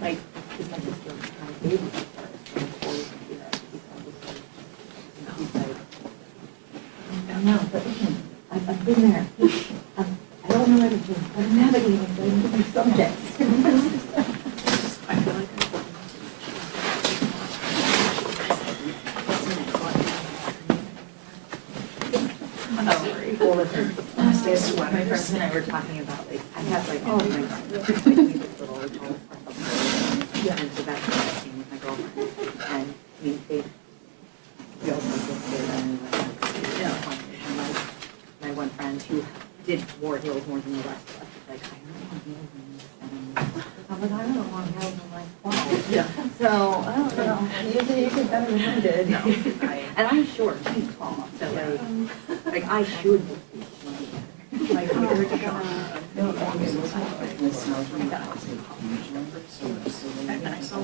Like, because my sister was trying to baby first, and before we could do that, he's like, no, but listen, I've been there. I don't know everything. I'm navigating those different subjects. I feel like well, listen, my friends and I were talking about, like, I have, like, all my friends, like, we just little, and so that's what I came with my girlfriend, and we also just did, my one friend who wore heels more than the rest of us, was like, I don't want heels in this, and I'm like, I don't want heels in my clothes. Yeah. So, I don't know, you did better than I did. No. And I'm short, she's tall, so like I should. Like, we're gonna, and I saw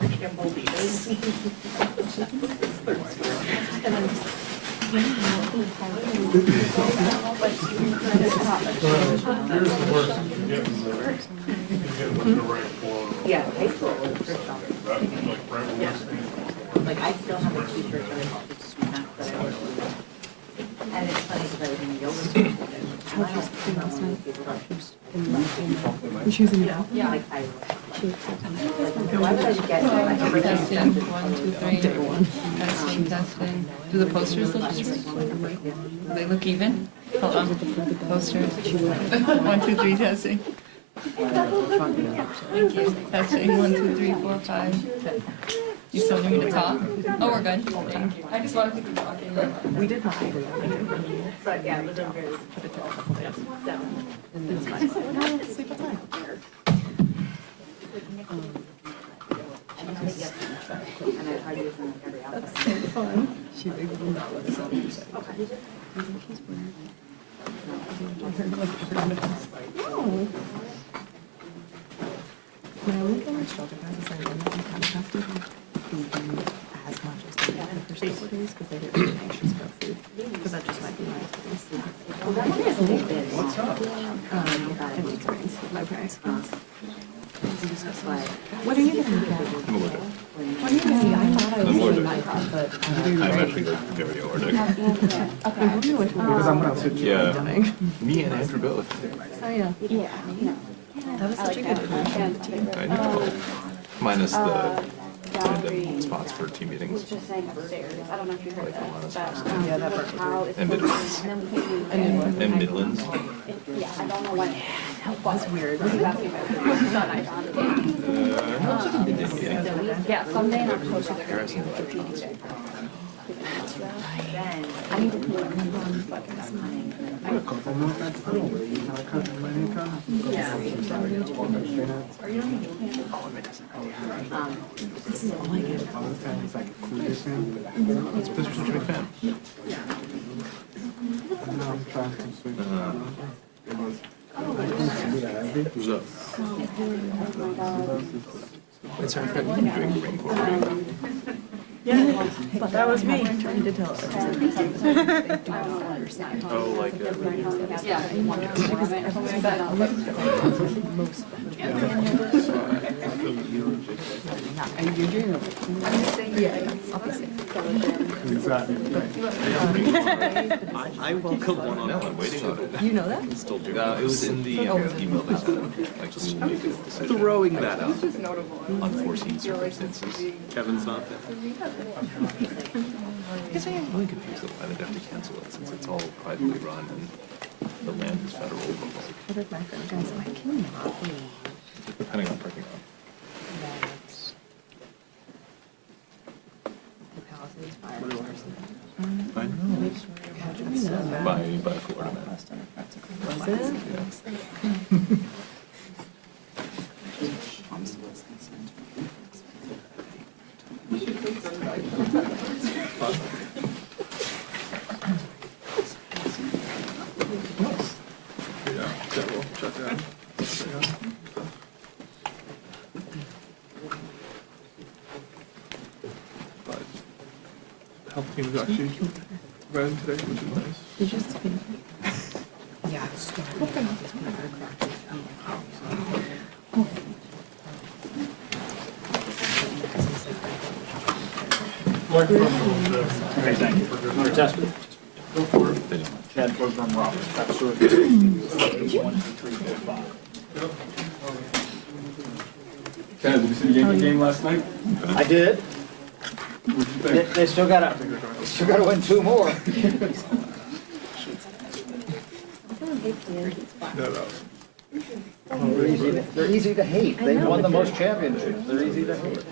I can't believe this. Yeah, high school was first off. Like, I still have a t-shirt that I bought this weekend that I was wearing. And it's funny because I was in the yoga school. She's in the office. Yeah, like I why would I get Testing, 1, 2, 3. Testing, testing. Do the posters look straight? Do they look even? Hold on. Posters. 1, 2, 3, testing. Testing, 1, 2, 3, 4, 5. You still need me to talk? Oh, we're good. I just wanted to keep talking. We did not. but yeah, it was very But it took a couple days. it's fine. Sleep at night. And I try to use them like every outfit. That's so fun. She will not let us out. She's like, Okay. he's weird. No. My only thing with shelter guys is I learned that you kind of have to do as much as they did the first couple of days because they get really anxious about food. Because that just might be my experience. Well, that one is a little bit. What's up? And the experience with my parents. What are you going to get? What are you going to I thought I was doing my part, but I'm actually like very allergic. I hope you went to Because I'm not switching. Yeah, dying. me and Andrew both. Oh, yeah. Yeah. That was such a good addition. I know. Minus the random spots for team meetings. Just saying upstairs. I don't know if you heard Like a lot of that, spots. but Yeah, that part. And Midlands. And Midlands. yeah, I don't know when. That was weird. Not nice. Yeah, someday in October they're going to be repeating it. I need to put it on but A couple more times. I don't really know. I can't remember any time. This is all I get. All the time it's like cool thing. That's because you're such a big fan. Now I'm trying to switch. Who's up? It's our friend doing the ring for Yeah, but that was me. I'm trying to tell her. Oh, like Yeah. Because everyone's better. Most Are you doing it? Yeah, obviously. Exactly. I woke up one on. No, I'm waiting on it. You know that? Still do. It was in the email they sent. Like, just make a decision. Throwing that out. Unforeseen circumstances. Kevin's not there. I'm really confused though why they'd have to cancel it since it's all privately run and the land is federal. But like, I heard my friend guys, I cannot believe depending on parking lot. that the palace is fire or something. I know. By Florida man. Was it? Yeah. Yeah, that will shut down. But the health team is actually ran today, which is nice. It's just been. Yeah, it's starting. It's been very cracked. Okay, thank you. Another test. Go for it. Chad Bergeron Roberts, tax certificate. 12345. Chad, did you see the Yankee game last night? I did. What'd you think? They still gotta win 2 more. No. They're easy to hate. They won the most championships. They're easy to hate.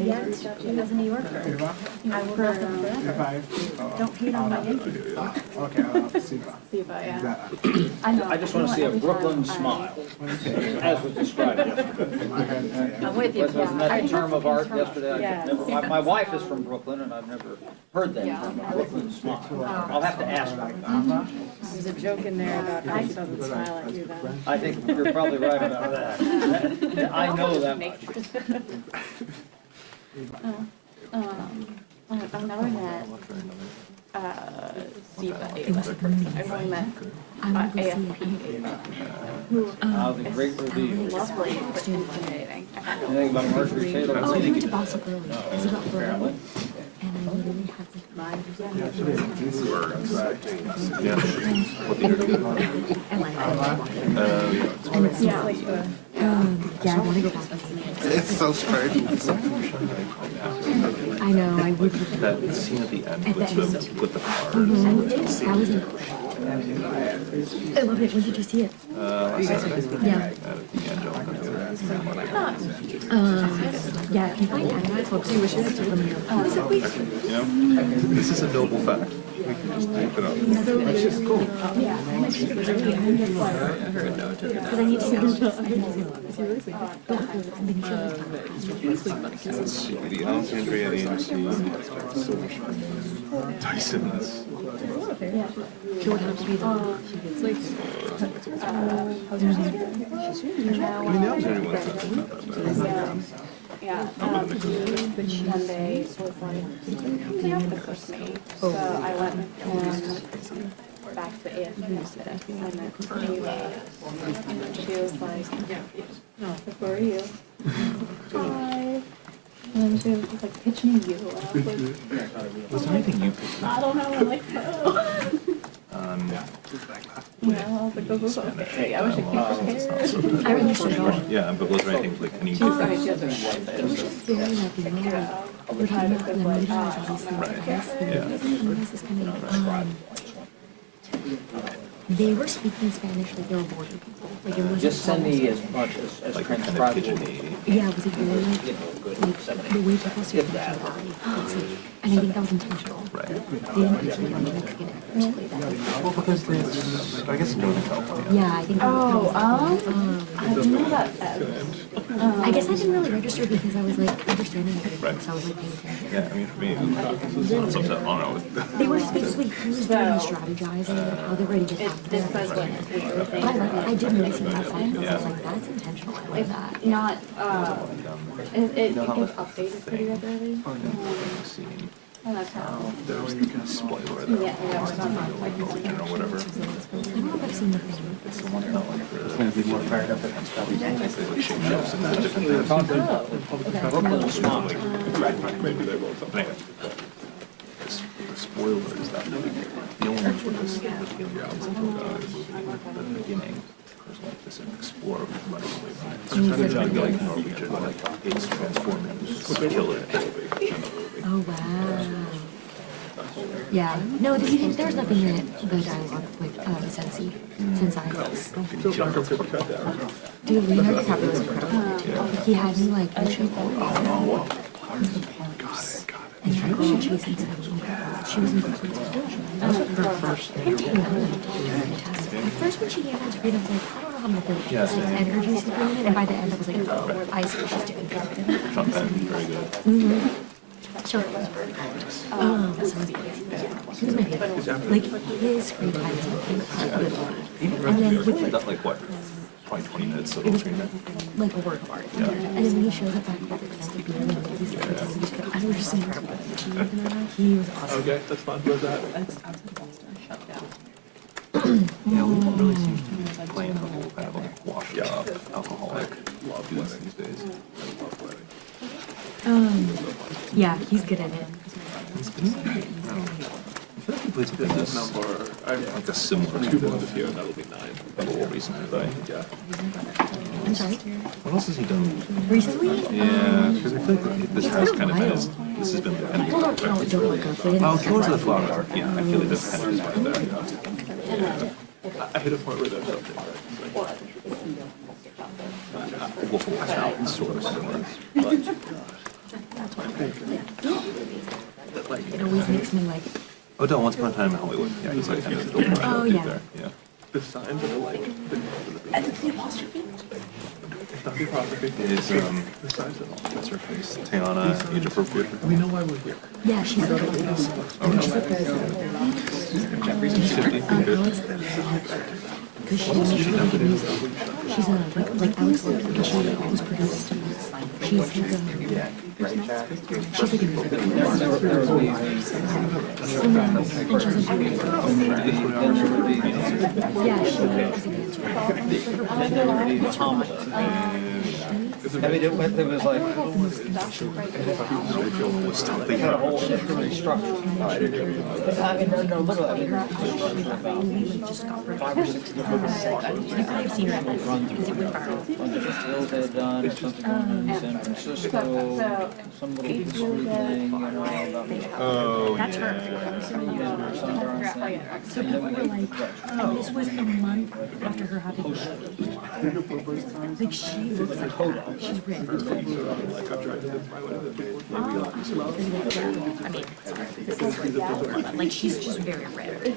Yes, as a New Yorker, I will love them forever. Don't hate on my Yankees. Okay, Siva, I know. I just want to see a Brooklyn smile, as was described yesterday. I'm with you. Wasn't that the term of art yesterday? I Yes. never- My wife is from Brooklyn, and I've never heard that term, a Brooklyn smile. I'll have to ask her. There's a joke in there about how she doesn't smile at you then. I think you're probably right about that. I know that much. I've never met, Siva Ava. I've only met AFP Ava, who The great reveal. is lovely but intimidating. Anything about Marjorie Taylor? Oh, I went to Boston early. It's about Apparently. and I literally had like yeah, I want to go back. It's so strange. I know, I would. That scene at the end At with the the, end. with the car. That was incredible. I love it. When did you see it? Last Saturday. Yeah. At the Angelica Theater. Yeah, if you find animals, folks, you wish you had them here. You know, this is a noble fact. We can just keep it up. It's just cool. Yeah. Because I need to see this. The Alexandria, the AMC, so much fun. Tyson, that's. She would have to be the. I mean, the Alexandria one's not that bad. Yeah, Monday was like the first meeting, so I went with him back to AFP and met Ava, and she was like, who are you? Hi. And then she was just like, pitch me you, and I was like, Was there anything you picked I don't know, I'm like, oh. on? You know, I was like, this is okay, I wish I could prepare. I really should go. Yeah, but was there anything like any? It was just very like, you know, like, we're talking about the movie was obviously like this. This is kind of, they were speaking Spanish like they were border people. Like it wasn't. Just send me as much as Like kind of transcribable. pigeony. Yeah, it was like really like the way people speak in their body. It's like, and I think that was intentional. Right. They didn't actually have Mexican actors play that. Well, because there's, I guess in Northern California. Yeah, I think. I didn't know that. I guess I didn't really register because I was like understanding everything, Right. so I was like paying attention. Yeah, I mean, for me, it's upset. I don't know. They were just basically who's doing the strategizing and how they're ready to get out This there. was what we were But I like it. I did notice it outside. I was like, that's intentional. I like that. not, it gets updated pretty regularly. Scene. And that's how. There was the spoiler that Yeah, was in like Norwegian or whatever. I don't know if I've seen the first one. It's the one about like the. It's gonna be more fired up against They like shape shifts and the different. Brooklyn smile. Maybe they will. But anyway, the spoiler is that no one knows what this feeling is until the movie. At the beginning, there's like this explorer running away from it. It's kind of like Norwegian, like it's Transformers, killer. Oh wow. Yeah. No, there's nothing in it. The dialogue with Sensi. Dude, Leonardo DiCaprio was incredible. He had me like mission forward. And she was chasing him. She was incredible. Fantastic. At first when she gave that screen, I was like, I don't know how I'm gonna feel. This energy supplement, and by the end I was like, oh, I see what she's doing. Sean Penn, very good. Sure. He was my favorite. Like his screen time is incredible. And then with That like what? probably 20 minutes total treatment. like a work of art. Yeah. And then when he shows up back there, it's like being in the movies, I was just incredible. He was awesome. Okay, that's fine. Where's that? It's outside of Boston, Shutdown. Yeah, we don't really seem to be playing the whole kind of like washed up alcoholic love these days. Yeah, he's good at it. I feel like he plays business number, like a similar to one of here, that'll be 9. A little recently, but yeah. I'm sorry. What else has he done? Recently? Yeah, because I feel like this has kind of been his, this has been kind of. Well, don't count, don't look up. They didn't Oh, start Killers of the right Flower away. Art. Yeah, I feel like that's kind of his vibe there. Yeah. I hit a point where there's something like Wolf of Wall Street sort of similar, but like It always makes me like, Odell, Once Upon a Time in Hollywood. Yeah, he's like kind of the oh, yeah. there. Yeah. The signs are like the apostrophe. It's not the apostrophe. It's the signs are all. What's her face? Tiana, age appropriate. We know why we're here. yeah, she's like, she's like Jeffries is 50. because she makes really good music. She's like Alex Lopez, she was produced. She's like she's like a music producer. Yeah, she is a dancer. I mean, it was like, they had a whole different structure. I mean, no, literally, I mean, Just got rid of 5 or 6 different I've seen her because it went viral. deals they had done, something in San Francisco, some little dispute thing, you know, about That's her. So people were like, and this was a month after her having like she looks like that. She's ripped. I mean, sorry, this is like she's just very ripped.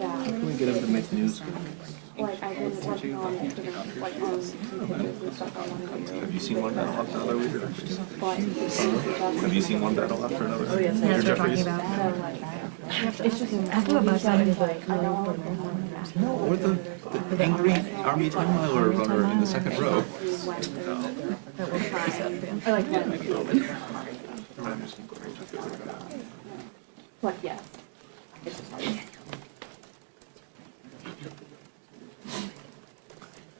Can we get him to make news? Like, I've been working on different, like, on pictures and stuff I want to do. Have you seen one battle after another? But Have you seen one battle after another? That's what we're talking about. it's just, After about something like, I know No, or the angry army 10-miler runner in the second row. I like that. But yes. It's just hard.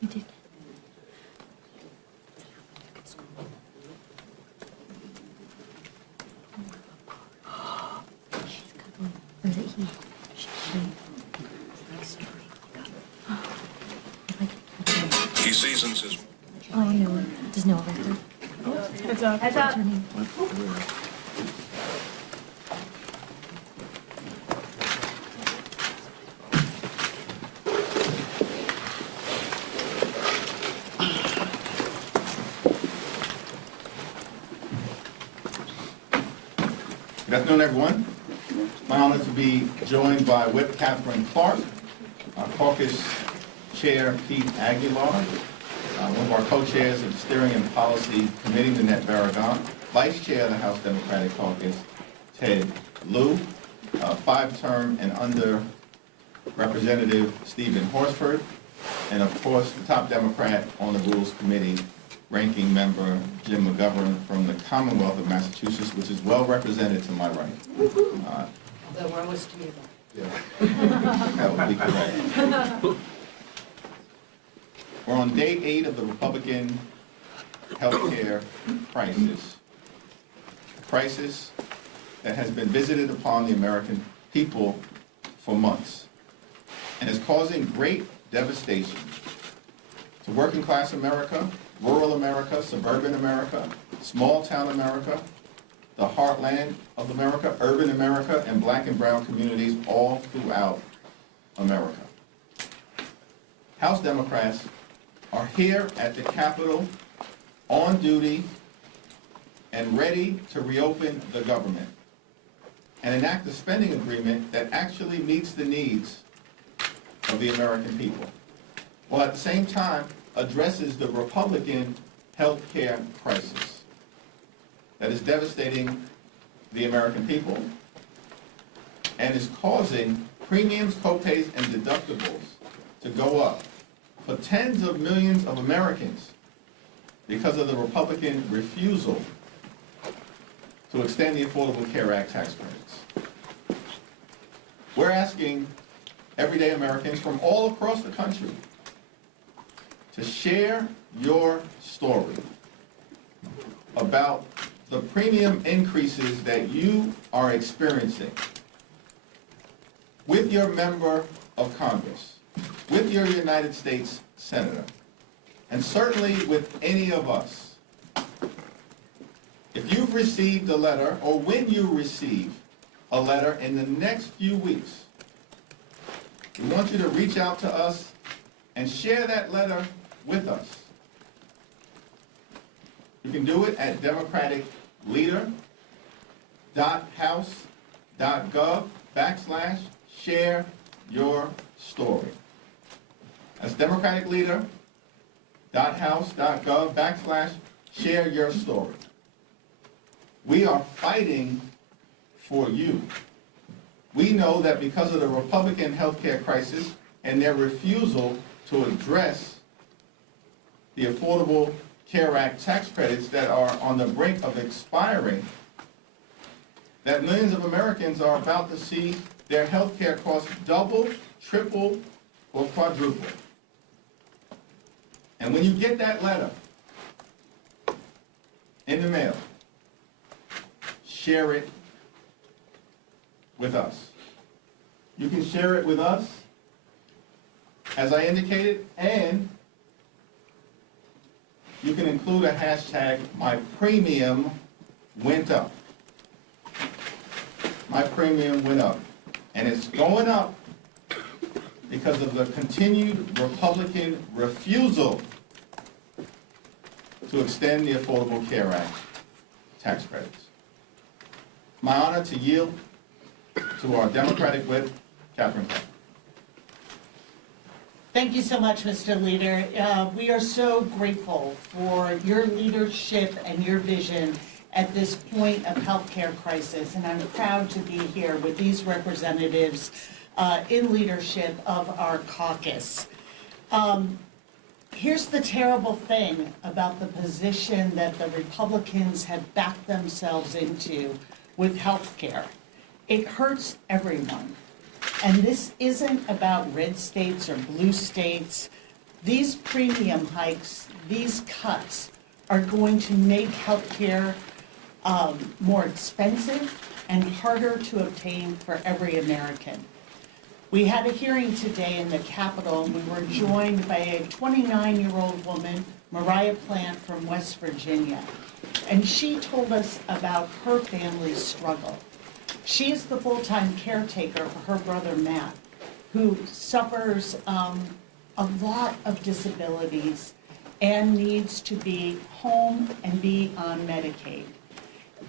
you did. She's cuddling. Or is it he? She. He seasons his Oh, no. Does Noah record? Heads up. Heads up. Good afternoon, everyone. My honor to be joined by Whip Catherine Clark, our caucus chair Pete Aguilar, one of our co-chairs of the Steering and Policy Committee, Nanette Barragan, vice chair of the House Democratic Caucus, Ted Lieu, 5-term and under Representative Stephen Horsford, and of course, the top Democrat on the Rules Committee, Ranking Member Jim McGovern from the Commonwealth of Massachusetts, which is well represented to my right. The one was to me about. That would be correct. We're on day 8 of the Republican healthcare crisis. A crisis that has been visited upon the American people for months and is causing great devastation to working class America, rural America, suburban America, small town America, the heartland of America, urban America, and black and brown communities all throughout America. House Democrats are here at the Capitol on duty and ready to reopen the government and enact a spending agreement that actually meets the needs of the American people, while at the same time addresses the Republican health care crisis that is devastating the American people and is causing premiums, copays, and deductibles to go up for tens of millions of Americans because of the Republican refusal to extend the Affordable Care Act tax credits. We're asking everyday Americans from all across the country to share your story about the premium increases that you are experiencing with your member of Congress, with your United States Senator, and certainly with any of us. If you've received a letter, or when you receive a letter in the next few weeks, we want you to reach out to us and share that letter with us. You can do it at democraticleader.house.gov/share your story. That's democraticleader.house.gov/share your story. We are fighting for you. We know that because of the Republican healthcare crisis and their refusal to address the Affordable Care Act tax credits that are on the brink of expiring, that millions of Americans are about to see their health care costs double, triple, or quadruple. And when you get that letter in the mail, share it with us. You can share it with us, as I indicated, and you can include a hashtag, my premium went up. My premium went up. And it's going up because of the continued Republican refusal to extend the Affordable Care Act tax credits. My honor to yield to our Democratic whip, Catherine Clark. Thank you so much, Mr. Leader. We are so grateful for your leadership and your vision at this point of healthcare crisis, and I'm proud to be here with these representatives in leadership of our caucus. Here's the terrible thing about the position that the Republicans have backed themselves into with healthcare. It hurts everyone. And this isn't about red states or blue states. These premium hikes, these cuts, are going to make healthcare more expensive and harder to obtain for every American. We had a hearing today in the Capitol, and we were joined by a 29-year-old woman, Mariah Plant from West Virginia. And she told us about her family's struggle. She is the full-time caretaker for her brother Matt, who suffers a lot of disabilities and needs to be home and be on Medicaid.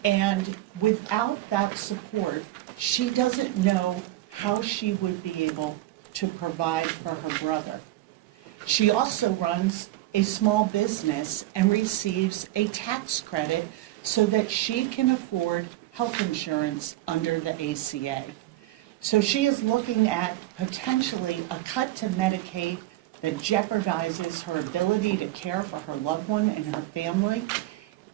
And without that support, she doesn't know how she would be able to provide for her brother. She also runs a small business and receives a tax credit so that she can afford health insurance under the ACA. So she is looking at potentially a cut to Medicaid that jeopardizes her ability to care for her loved one and her family,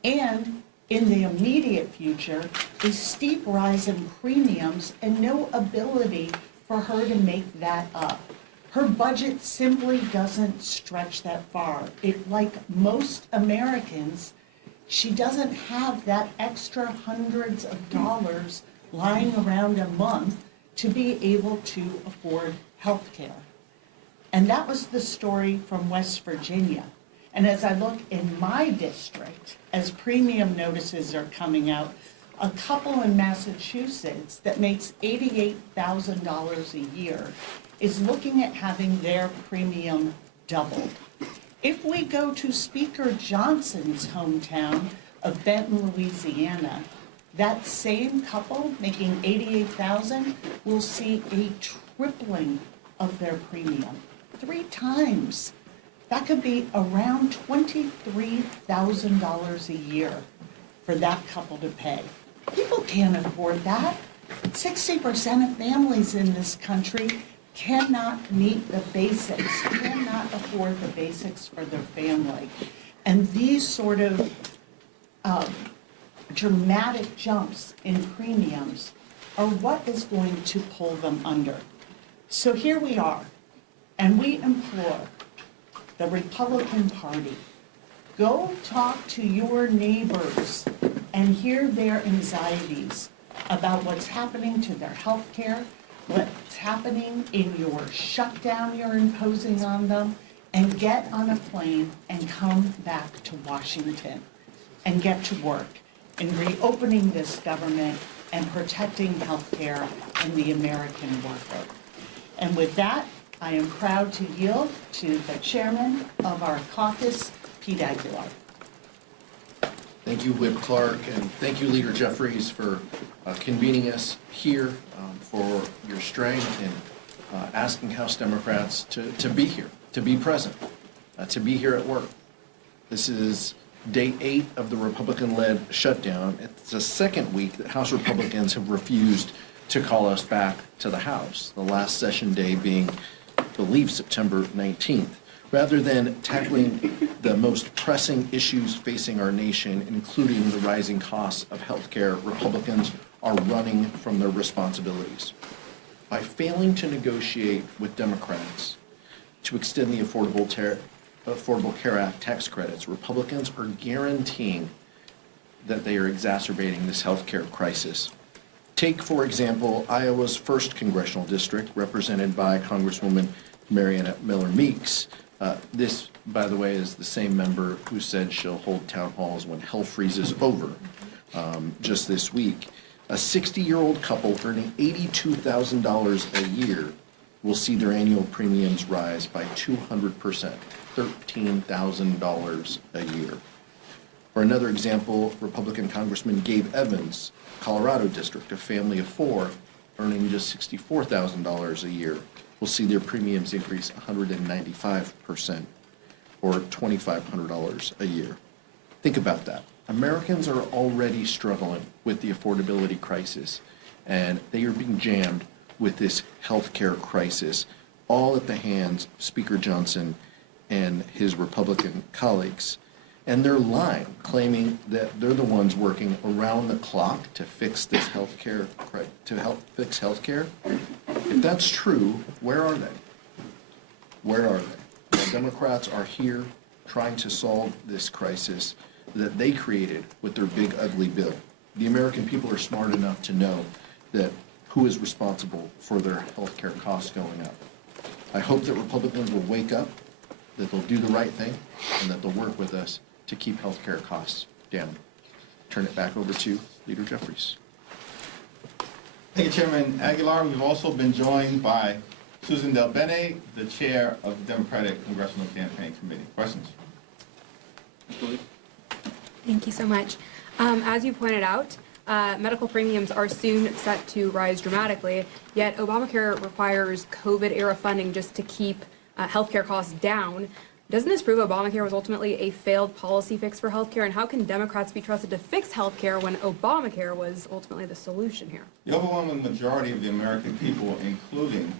and in the immediate future, a steep rise in premiums and no ability for her to make that up. Her budget simply doesn't stretch that far. Like most Americans, she doesn't have that extra hundreds of dollars lying around a month to be able to afford health care. And that was the story from West Virginia. And as I look in my district, as premium notices are coming out, a couple in Massachusetts that makes $88,000 a year is looking at having their premium doubled. If we go to Speaker Johnson's hometown of Benton, Louisiana, that same couple making $88,000 will see a tripling of their premium, 3 times. That could be around $23,000 a year for that couple to pay. People can't afford that. 60% of families in this country cannot meet the basics, cannot afford the basics for their family. And these sort of dramatic jumps in premiums are what is going to pull them under. So here we are, and we implore the Republican Party, go talk to your neighbors and hear their anxieties about what's happening to their health care, what's happening in your shutdown you're imposing on them, and get on a plane and come back to Washington and get to work in reopening this government and protecting health care and the American worker. And with that, I am proud to yield to the chairman of our caucus, Pete Aguilar. Thank you, Whip Clark, and thank you, Leader Jeffries, for convening us here, for your strength in asking House Democrats to be here, to be present, to be here at work. This is day 8 of the Republican-led shutdown. It's the second week that House Republicans have refused to call us back to the House, the last session day being, I believe, September 19th. Rather than tackling the most pressing issues facing our nation, including the rising costs of health care, Republicans are running from their responsibilities. By failing to negotiate with Democrats to extend the Affordable Care Act tax credits, Republicans are guaranteeing that they are exacerbating this health care crisis. Take, for example, Iowa's 1st Congressional District, represented by Congresswoman Marianna Miller Meeks. This, by the way, is the same member who said she'll hold town halls when hell freezes over just this week. A 60-year-old couple earning $82,000 a year will see their annual premiums rise by 200%, $13,000 a year. For another example, Republican Congressman Gabe Evans, Colorado District, a family of 4 earning just $64,000 a year, will see their premiums increase 195%, or $2,500 a year. Think about that. Americans are already struggling with the affordability crisis, and they are being jammed with this health care crisis, all at the hands of Speaker Johnson and his Republican colleagues. And they're lying, claiming that they're the ones working around the clock to fix this health care, to help fix health care. If that's true, where are they? Where are they? The Democrats are here trying to solve this crisis that they created with their big ugly bill. The American people are smart enough to know that who is responsible for their health care costs going up. I hope that Republicans will wake up, that they'll do the right thing, and that they'll work with us to keep health care costs down. Turn it back over to Leader Jeffries. Thank you, Chairman Aguilar. We've also been joined by Susan Del Bene, the chair of the Democratic Congressional Campaign Committee. Questions? Thank you so much. As you pointed out, medical premiums are soon set to rise dramatically, yet Obamacare requires COVID-era funding just to keep healthcare costs down. Doesn't this prove Obamacare was ultimately a failed policy fix for healthcare? And how can Democrats be trusted to fix healthcare when Obamacare was ultimately the solution here? The overwhelming majority of the American people, including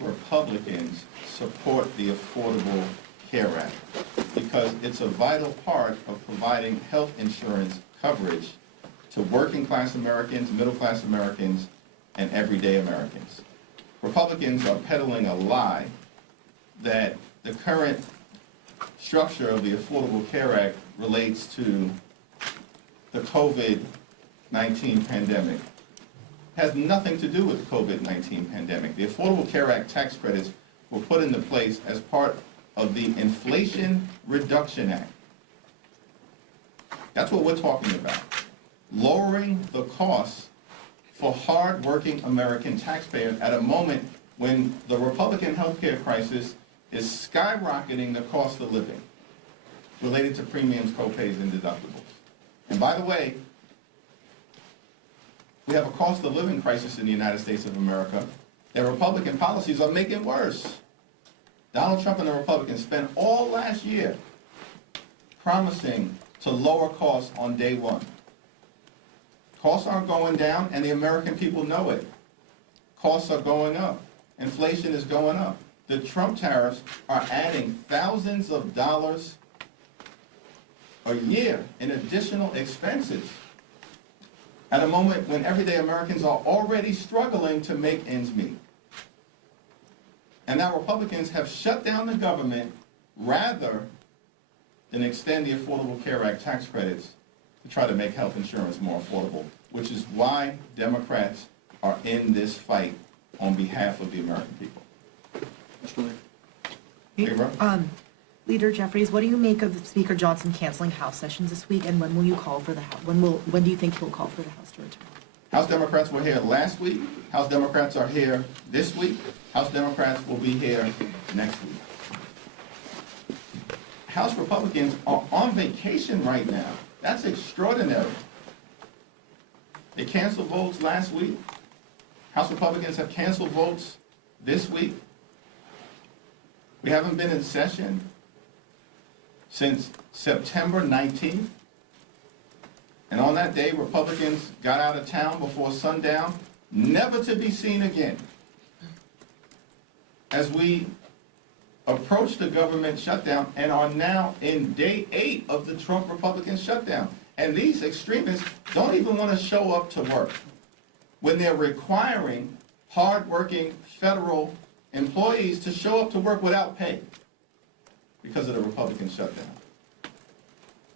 Republicans, support the Affordable Care Act because it's a vital part of providing health insurance coverage to working class Americans, middle class Americans, and everyday Americans. Republicans are peddling a lie that the current structure of the Affordable Care Act relates to the COVID-19 pandemic. It has nothing to do with the COVID-19 pandemic. The Affordable Care Act tax credits were put into place as part of the Inflation Reduction Act. That's what we're talking about. Lowering the costs for hard-working American taxpayers at a moment when the Republican healthcare crisis is skyrocketing the cost of living related to premiums, copays, and deductibles. And by the way, we have a cost of living crisis in the United States of America that Republican policies are making worse. Donald Trump and the Republicans spent all last year promising to lower costs on day one. Costs aren't going down, and the American people know it. Costs are going up. Inflation is going up. The Trump tariffs are adding thousands of dollars a year in additional expenses at a moment when everyday Americans are already struggling to make ends meet. And now Republicans have shut down the government rather than extend the Affordable Care Act tax credits to try to make health insurance more affordable, which is why Democrats are in this fight on behalf of the American people. Mr. Leader. Hey, bro. Leader Jeffries, what do you make of Speaker Johnson canceling House sessions this week, and when will you call for the House? When do you think he'll call for the House to return? House Democrats were here last week. House Democrats are here this week. House Democrats will be here next week. House Republicans are on vacation right now. That's extraordinary. They canceled votes last week. House Republicans have canceled votes this week. We haven't been in session since September 19th. And on that day, Republicans got out of town before sundown, never to be seen again. As we approach the government shutdown and are now in day 8 of the Trump Republican shutdown. And these extremists don't even want to show up to work when they're requiring hardworking federal employees to show up to work without pay because of the Republican shutdown.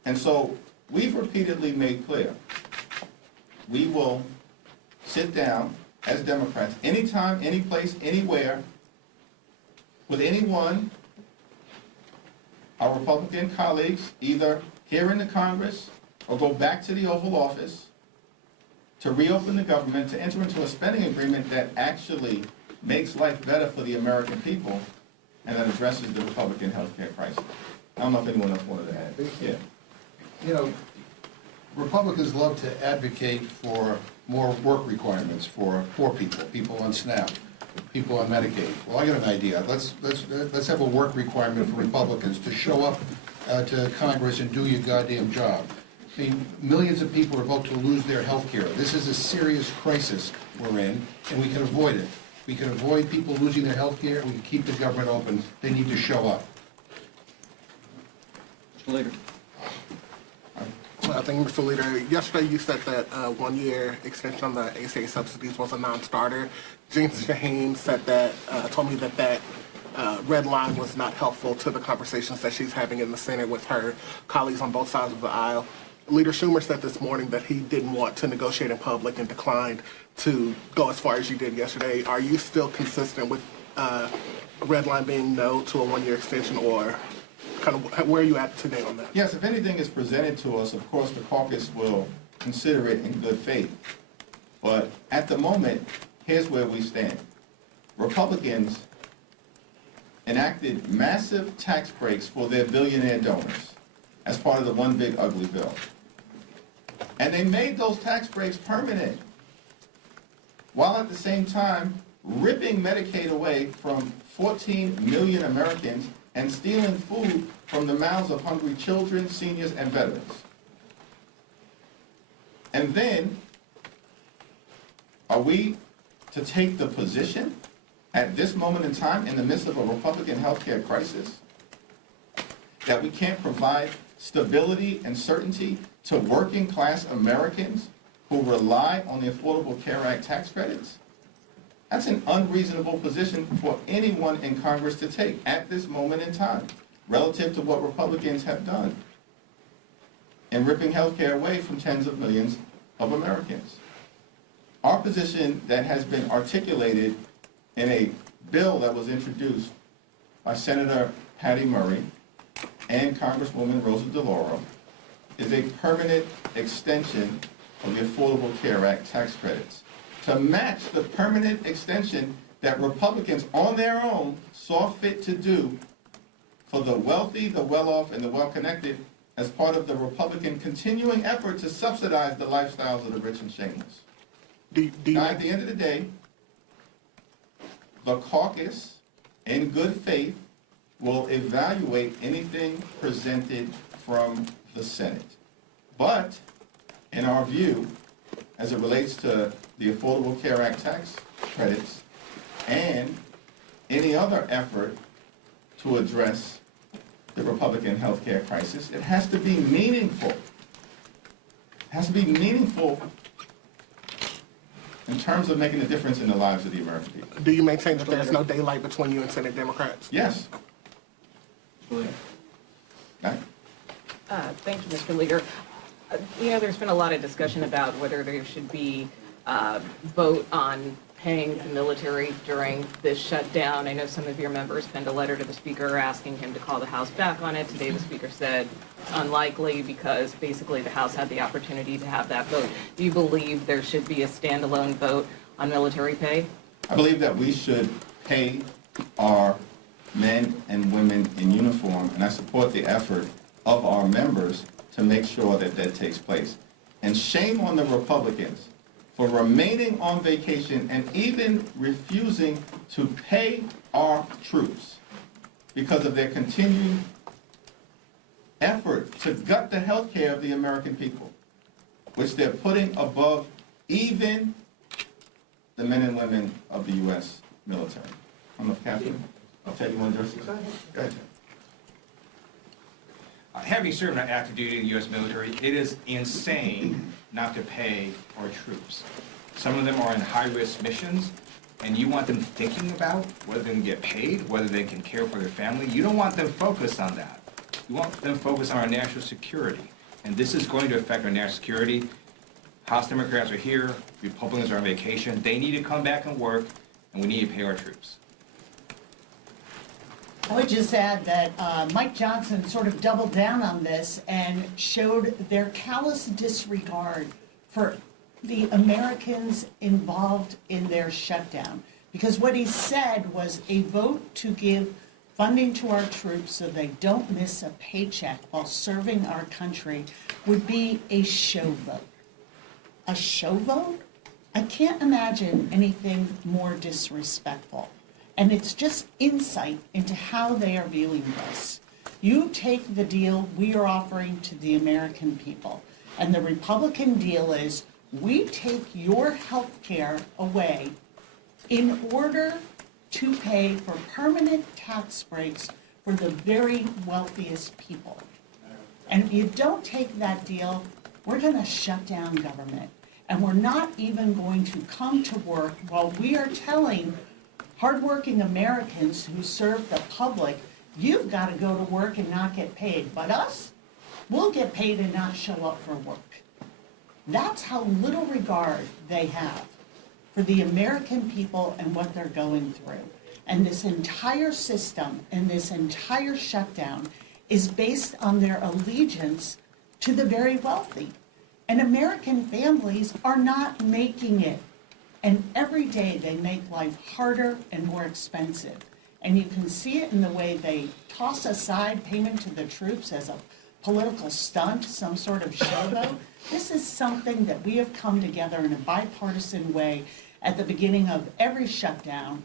And so we've repeatedly made clear we will sit down as Democrats anytime, any place, anywhere with anyone, our Republican colleagues, either here in the Congress or go back to the Oval Office to reopen the government, to enter into a spending agreement that actually makes life better for the American people and that addresses the Republican health care crisis. I don't know if anyone else wanted to add. Yeah. You know, Republicans love to advocate for more work requirements for poor people, people on SNAP, people on Medicaid. Well, I got an idea. Let's have a work requirement for Republicans to show up to Congress and do your goddamn job. I mean, millions of people are about to lose their health care. This is a serious crisis we're in, and we can avoid it. We can avoid people losing their health care, we can keep the government open. They need to show up. Mr. Leader. Thank you, Mr. Leader. Yesterday you said that 1-year extension on the ACA subsidies was a non-starter. James Shaheen said that, told me that red line was not helpful to the conversations that she's having in the Senate with her colleagues on both sides of the aisle. Leader Schumer said this morning that he didn't want to negotiate in public and declined to go as far as you did yesterday. Are you still consistent with red line being no to a 1-year extension, or kind of where are you at today on that? Yes, if anything is presented to us, of course, the caucus will consider it in good faith. But at the moment, here's where we stand. Republicans enacted massive tax breaks for their billionaire donors as part of the One Big Ugly Bill. And they made those tax breaks permanent, while at the same time ripping Medicaid away from 14 million Americans and stealing food from the mouths of hungry children, seniors, and veterans. And then, are we to take the position at this moment in time, in the midst of a Republican healthcare crisis, that we can't provide stability and certainty to working class Americans who rely on the Affordable Care Act tax credits? That's an unreasonable position for anyone in Congress to take at this moment in time, relative to what Republicans have done in ripping health care away from tens of millions of Americans. Our position that has been articulated in a bill that was introduced by Senator Patty Murray and Congresswoman Rosa DeLauro is a permanent extension of the Affordable Care Act tax credits to match the permanent extension that Republicans on their own saw fit to do for the wealthy, the well-off, and the well-connected as part of the Republican continuing effort to subsidize the lifestyles of the rich and shameless. Now, at the end of the day, the caucus, in good faith, will evaluate anything presented from the Senate. But, in our view, as it relates to the Affordable Care Act tax credits and any other effort to address the Republican health care crisis. It has to be meaningful. It has to be meaningful in terms of making a difference in the lives of the American people. Do you maintain that there's no daylight between you and Senate Democrats? Yes. Julia? Okay. Thank you, Mr. Leader. There's been a lot of discussion about whether there should be a vote on paying the military during this shutdown. I know some of your members penned a letter to the Speaker asking him to call the House back on it. Today, the Speaker said unlikely because basically the House had the opportunity to have that vote. Do you believe there should be a standalone vote on military pay? I believe that we should pay our men and women in uniform, and I support the effort of our members to make sure that that takes place. And shame on the Republicans for remaining on vacation and even refusing to pay our troops because of their continued effort to gut the health care of the American people, which they're putting above even the men and women of the U.S. military. I don't know if Catherine, I'll tell you one just. Go ahead. Having served on active duty in the U.S. military, it is insane not to pay our troops. Some of them are in high-risk missions, and you want them thinking about whether they can get paid, whether they can care for their family. You don't want them focused on that. You want them focused on our national security. And this is going to affect our national security. House Democrats are here, Republicans are on vacation. They need to come back and work, and we need to pay our troops. I would just add that Mike Johnson sort of doubled down on this and showed their callous disregard for the Americans involved in their shutdown. Because what he said was a vote to give funding to our troops so they don't miss a paycheck while serving our country would be a show vote. A show vote? I can't imagine anything more disrespectful. And it's just insight into how they are viewing this. You take the deal we are offering to the American people, and the Republican deal is we take your health care away in order to pay for permanent tax breaks for the very wealthiest people. And if you don't take that deal, we're going to shut down government. And we're not even going to come to work while we are telling hardworking Americans who serve the public, you've got to go to work and not get paid. But us, we'll get paid and not show up for work. That's how little regard they have for the American people and what they're going through. And this entire system and this entire shutdown is based on their allegiance to the very wealthy. And American families are not making it. And every day they make life harder and more expensive. And you can see it in the way they toss aside payment to the troops as a political stunt, some sort of showboat. This is something that we have come together in a bipartisan way at the beginning of every shutdown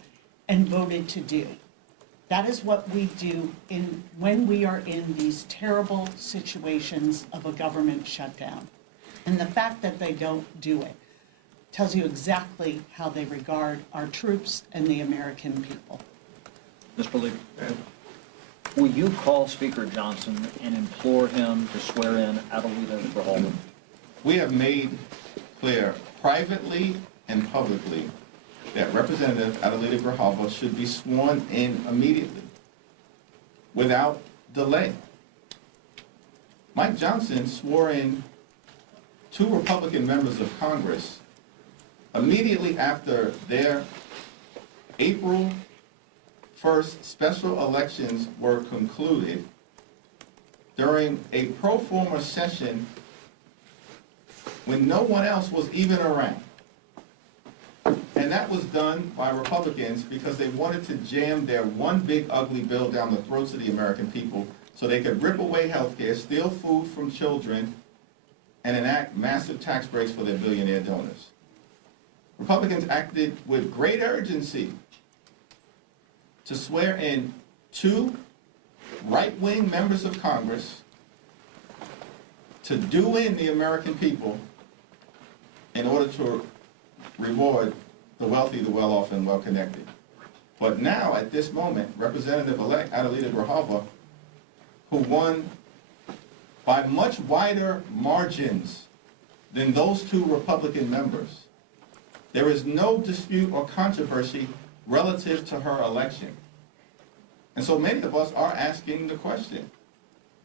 and voted to do. That is what we do when we are in these terrible situations of a government shutdown. And the fact that they don't do it tells you exactly how they regard our troops and the American people. Mr. Leader, will you call Speaker Johnson and implore him to swear in Adelita Grijalva? We have made clear privately and publicly that Representative Adelita Grijalva should be sworn in immediately, without delay. Mike Johnson swore in 2 Republican members of Congress immediately after their April 1st special elections were concluded during a pro forma session when no one else was even around. And that was done by Republicans because they wanted to jam their one big ugly bill down the throats of the American people so they could rip away health care, steal food from children, and enact massive tax breaks for their billionaire donors. Republicans acted with great urgency to swear in 2 right-wing members of Congress to do in the American people in order to reward the wealthy, the well-off, and well-connected. But now, at this moment, Representative-elect Adelita Grijalva, who won by much wider margins than those two Republican members, there is no dispute or controversy relative to her election. And so many of us are asking the question,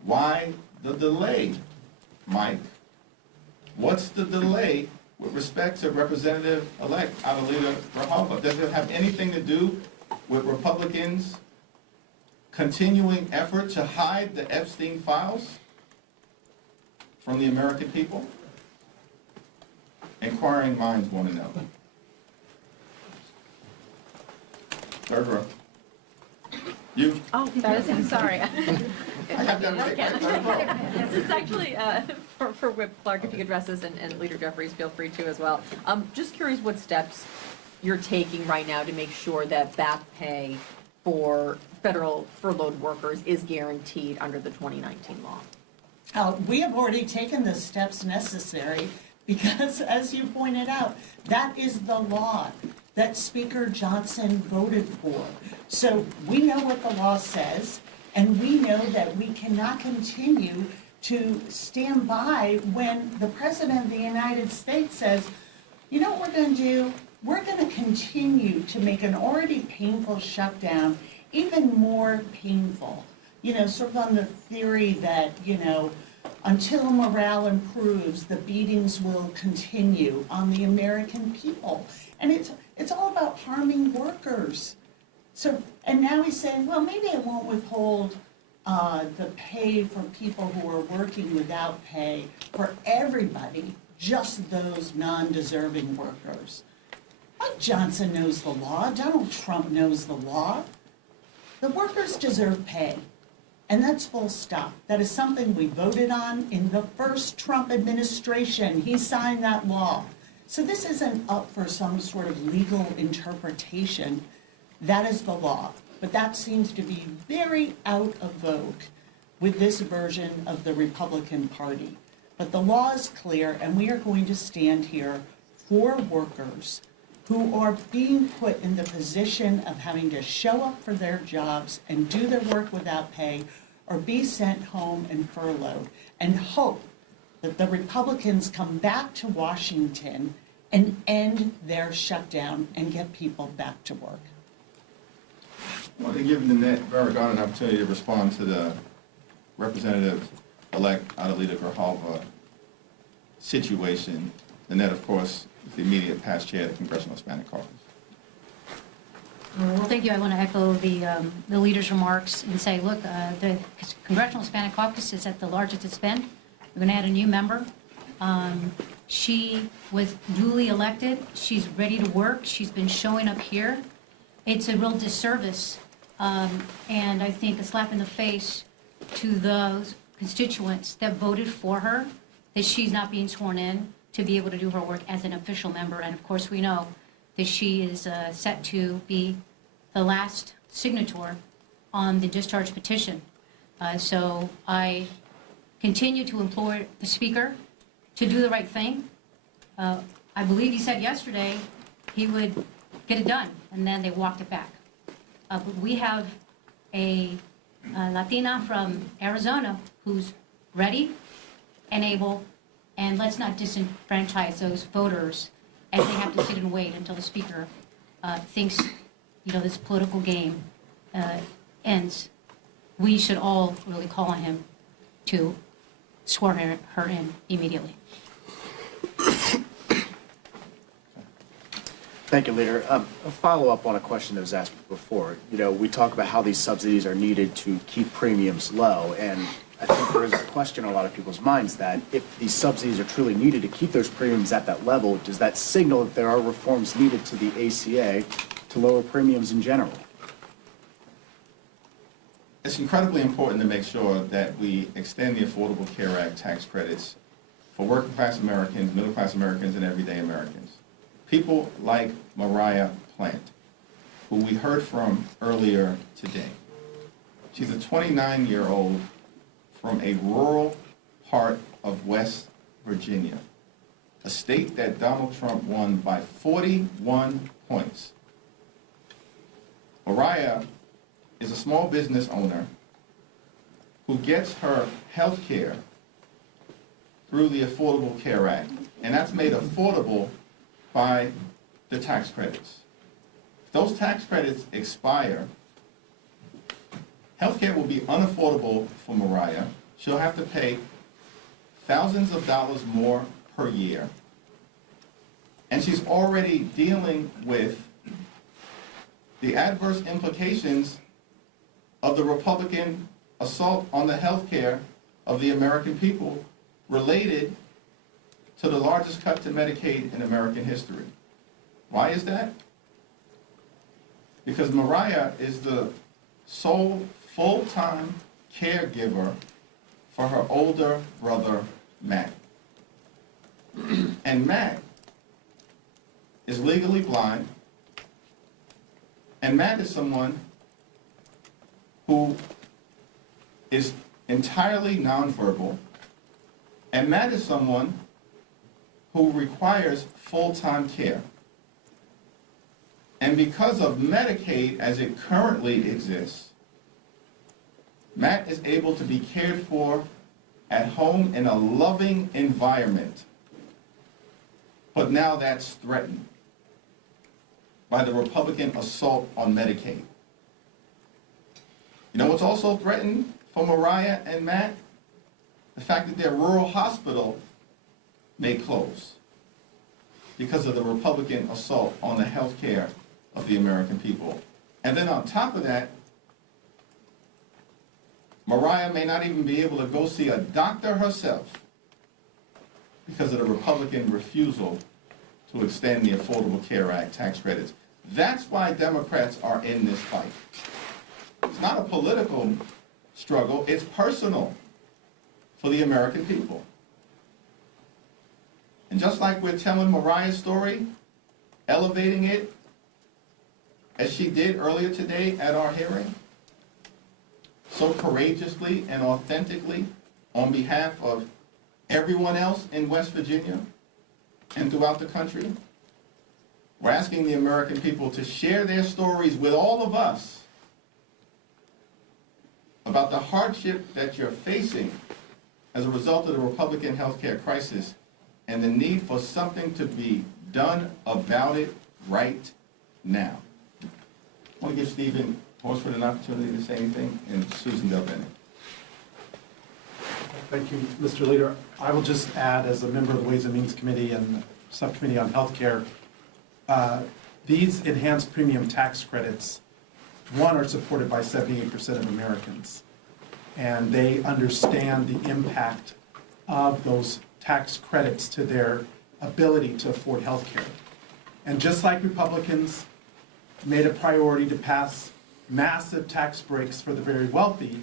why the delay, Mike? What's the delay with respect to Representative-elect Adelita Grijalva? Does it have anything to do with Republicans' continuing effort to hide the Epstein files from the American people? Inquiring minds want to know. Third row. You? Oh, that is, sorry. I got that right. This is actually for Whip Clark, if you could address this, and Leader Jeffries, feel free to as well. Just curious what steps you're taking right now to make sure that back pay for federal furloughed workers is guaranteed under the 2019 law. We have already taken the steps necessary because, as you pointed out, that is the law that Speaker Johnson voted for. So we know what the law says, and we know that we cannot continue to stand by when the President of the United States says, you know what we're going to do? We're going to continue to make an already painful shutdown even more painful. You know, sort of on the theory that, you know, until morale improves, the beatings will continue on the American people. And it's all about harming workers. So, and now he's saying, well, maybe it won't withhold the pay for people who are working without pay for everybody, just those non-deserving workers. Mike Johnson knows the law. Donald Trump knows the law. The workers deserve pay. And that's full stop. That is something we voted on in the first Trump administration. He signed that law. So this isn't up for some sort of legal interpretation. That is the law. But that seems to be very out of vogue with this version of the Republican Party. But the law is clear, and we are going to stand here for workers who are being put in the position of having to show up for their jobs and do their work without pay or be sent home and furloughed, and hope that the Republicans come back to Washington and end their shutdown and get people back to work. I want to give Nanette Barragán an opportunity to respond to the Representative-elect Adelita Grijalva situation. Nanette, of course, is the immediate past chair of the Congressional Hispanic Caucus. Well, thank you. I want to echo the leader's remarks and say, look, the Congressional Hispanic Caucus is at the largest it's been. We're going to add a new member. She was duly elected. She's ready to work. She's been showing up here. It's a real disservice, and I think a slap in the face to those constituents that voted for her, that she's not being sworn in to be able to do her work as an official member. And of course, we know that she is set to be the last signator on the discharge petition. So I continue to implore the Speaker to do the right thing. I believe he said yesterday he would get it done, and then they walked it back. But we have a Latina from Arizona who's ready and able, and let's not disenfranchise those voters as they have to sit and wait until the Speaker thinks, you know, this political game ends. We should all really call on him to swear her in immediately. Thank you, Leader. A follow-up on a question that was asked before. You know, we talk about how these subsidies are needed to keep premiums low, and I think there is a question in a lot of people's minds that if these subsidies are truly needed to keep those premiums at that level, does that signal that there are reforms needed to the ACA to lower premiums in general? It's incredibly important to make sure that we extend the Affordable Care Act tax credits for working class Americans, middle class Americans, and everyday Americans. People like Mariah Plant, who we heard from earlier today. She's a 29-year-old from a rural part of West Virginia, a state that Donald Trump won by 41 points. Mariah is a small business owner who gets her health care through the Affordable Care Act, and that's made affordable by the tax credits. If those tax credits expire, healthcare will be unaffordable for Mariah. She'll have to pay thousands of dollars more per year. And she's already dealing with the adverse implications of the Republican assault on the health care of the American people related to the largest cut to Medicaid in American history. Why is that? Because Mariah is the sole full-time caregiver for her older brother, Matt. And Matt is legally blind, and Matt is someone who is entirely nonverbal, and Matt is someone who requires full-time care. And because of Medicaid as it currently exists, Matt is able to be cared for at home in a loving environment. But now that's threatened by the Republican assault on Medicaid. You know what's also threatened for Mariah and Matt? The fact that their rural hospital may close because of the Republican assault on the health care of the American people. And then on top of that, Mariah may not even be able to go see a doctor herself because of the Republican refusal to extend the Affordable Care Act tax credits. That's why Democrats are in this fight. It's not a political struggle, it's personal for the American people. And just like we're telling Mariah's story, elevating it, as she did earlier today at our hearing, so courageously and authentically on behalf of everyone else in West Virginia and throughout the country, we're asking the American people to share their stories with all of us about the hardship that you're facing as a result of the Republican healthcare crisis and the need for something to be done about it right now. I want to give Stephen Horsford an opportunity to say anything, and Susan Del Bene. Thank you, Mr. Leader. I will just add, as a member of the Ways and Means Committee and Subcommittee on Healthcare, these enhanced premium tax credits, one, are supported by 78% of Americans, and they understand the impact of those tax credits to their ability to afford health care. And just like Republicans made a priority to pass massive tax breaks for the very wealthy,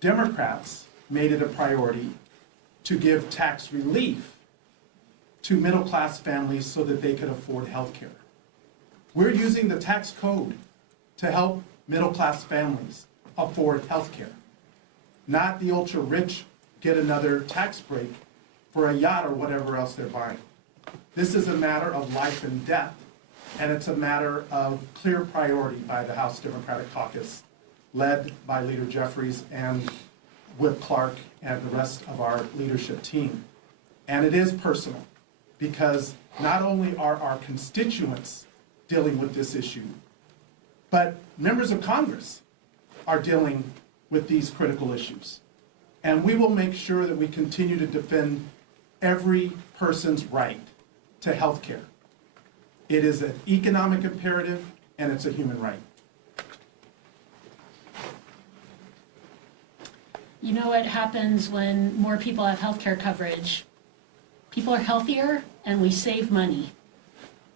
Democrats made it a priority to give tax relief to middle-class families so that they could afford health care. We're using the tax code to help middle-class families afford health care, not the ultra-rich get another tax break for a yacht or whatever else they're buying. This is a matter of life and death, and it's a matter of clear priority by the House Democratic Caucus, led by Leader Jeffries and Whip Clark and the rest of our leadership team. And it is personal, because not only are our constituents dealing with this issue, but members of Congress are dealing with these critical issues. And we will make sure that we continue to defend every person's right to health care. It is an economic imperative, and it's a human right. You know what happens when more people have health care coverage? People are healthier and we save money.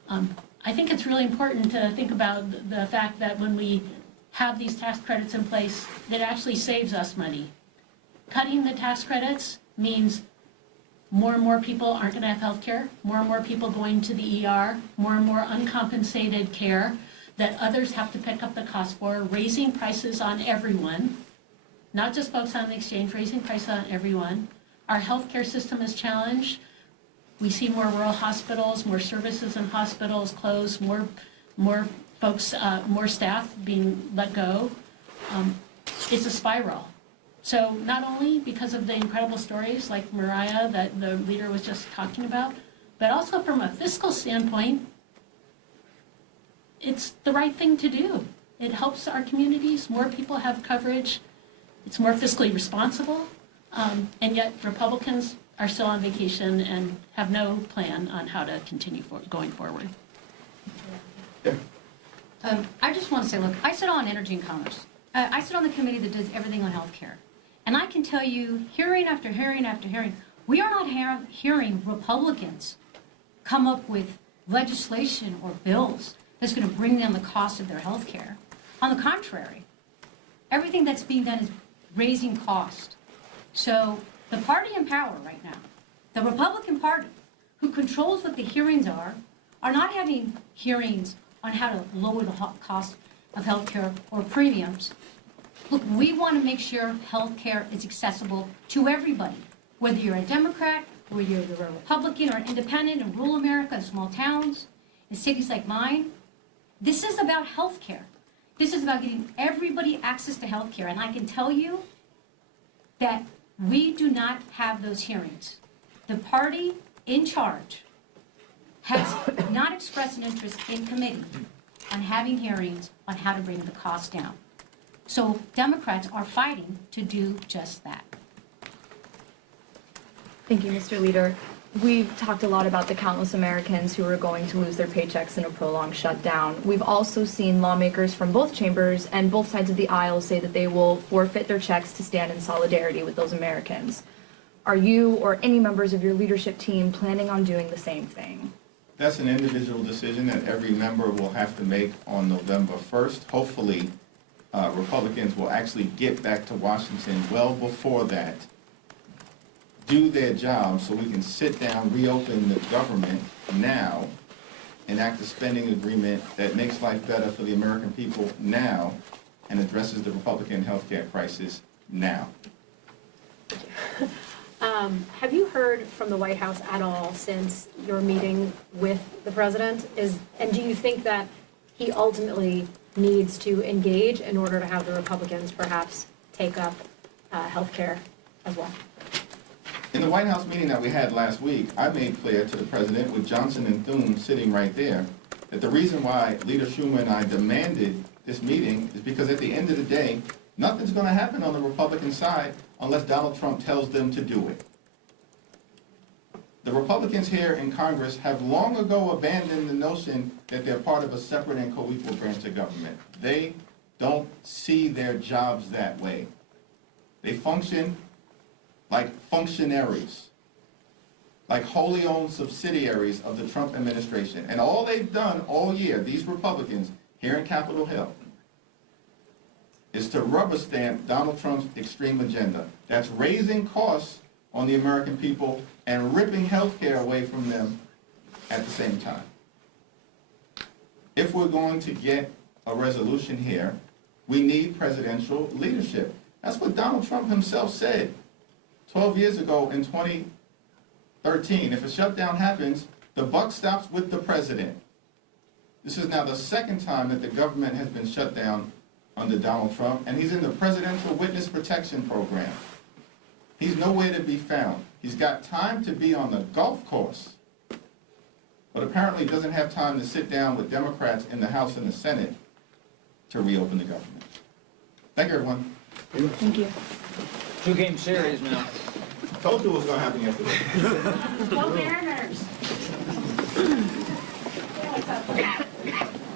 I think it's really important to think about the fact that when we have these tax credits in place, that actually saves us money. Cutting the tax credits means more and more people aren't going to have health care, more and more people going to the ER, more and more uncompensated care that others have to pick up the cost for, raising prices on everyone, not just folks on the exchange, raising prices on everyone. Our healthcare system is challenged. We see more rural hospitals, more services in hospitals closed, more folks, more staff being let go. It's a spiral. So not only because of the incredible stories like Mariah that the leader was just talking about, but also from a fiscal standpoint, it's the right thing to do. It helps our communities, more people have coverage, it's more fiscally responsible, and yet Republicans are still on vacation and have no plan on how to continue going forward. I just want to say, look, I sit on Energy and Commerce. I sit on the committee that does everything on healthcare. And I can tell you, hearing after hearing after hearing, we are not hearing Republicans come up with legislation or bills that's going to bring down the cost of their healthcare. On the contrary, everything that's being done is raising cost. So the party in power right now, the Republican Party, who controls what the hearings are not having hearings on how to lower the cost of healthcare or premiums. Look, we want to make sure healthcare is accessible to everybody, whether you're a Democrat, whether you're a Republican or independent in rural America, in small towns, in cities like mine. This is about healthcare. This is about getting everybody access to healthcare. And I can tell you that we do not have those hearings. The party in charge has not expressed an interest in committee on having hearings on how to bring the cost down. So Democrats are fighting to do just that. Thank you, Mr. Leader. We've talked a lot about the countless Americans who are going to lose their paychecks in a prolonged shutdown. We've also seen lawmakers from both chambers and both sides of the aisle say that they will forfeit their checks to stand in solidarity with those Americans. Are you or any members of your leadership team planning on doing the same thing? That's an individual decision that every member will have to make on November 1st. Hopefully, Republicans will actually get back to Washington well before that, do their job so we can sit down, reopen the government now, enact a spending agreement that makes life better for the American people now and addresses the Republican healthcare crisis now. Have you heard from the White House at all since your meeting with the president? And do you think that he ultimately needs to engage in order to have the Republicans perhaps take up health care as well? In the White House meeting that we had last week, I made clear to the president, with Johnson and Thune sitting right there, that the reason why Leader Schumer and I demanded this meeting is because at the end of the day, nothing's going to happen on the Republican side unless Donald Trump tells them to do it. The Republicans here in Congress have long ago abandoned the notion that they're part of a separate and co-equal branch of government. They don't see their jobs that way. They function like functionaries, like wholly owned subsidiaries of the Trump administration. And all they've done all year, these Republicans here in Capitol Hill, is to rubber stamp Donald Trump's extreme agenda. That's raising costs on the American people and ripping health care away from them at the same time. If we're going to get a resolution here, we need presidential leadership. That's what Donald Trump himself said 12 years ago in 2013. If a shutdown happens, the buck stops with the president. This is now the second time that the government has been shut down under Donald Trump, and he's in the Presidential Witness Protection Program. He's nowhere to be found. He's got time to be on the golf course, but apparently doesn't have time to sit down with Democrats in the House and the Senate to reopen the government. Thank you, everyone. Thank you. 2-game series now. Told you what was going to happen yesterday. Go Mariners!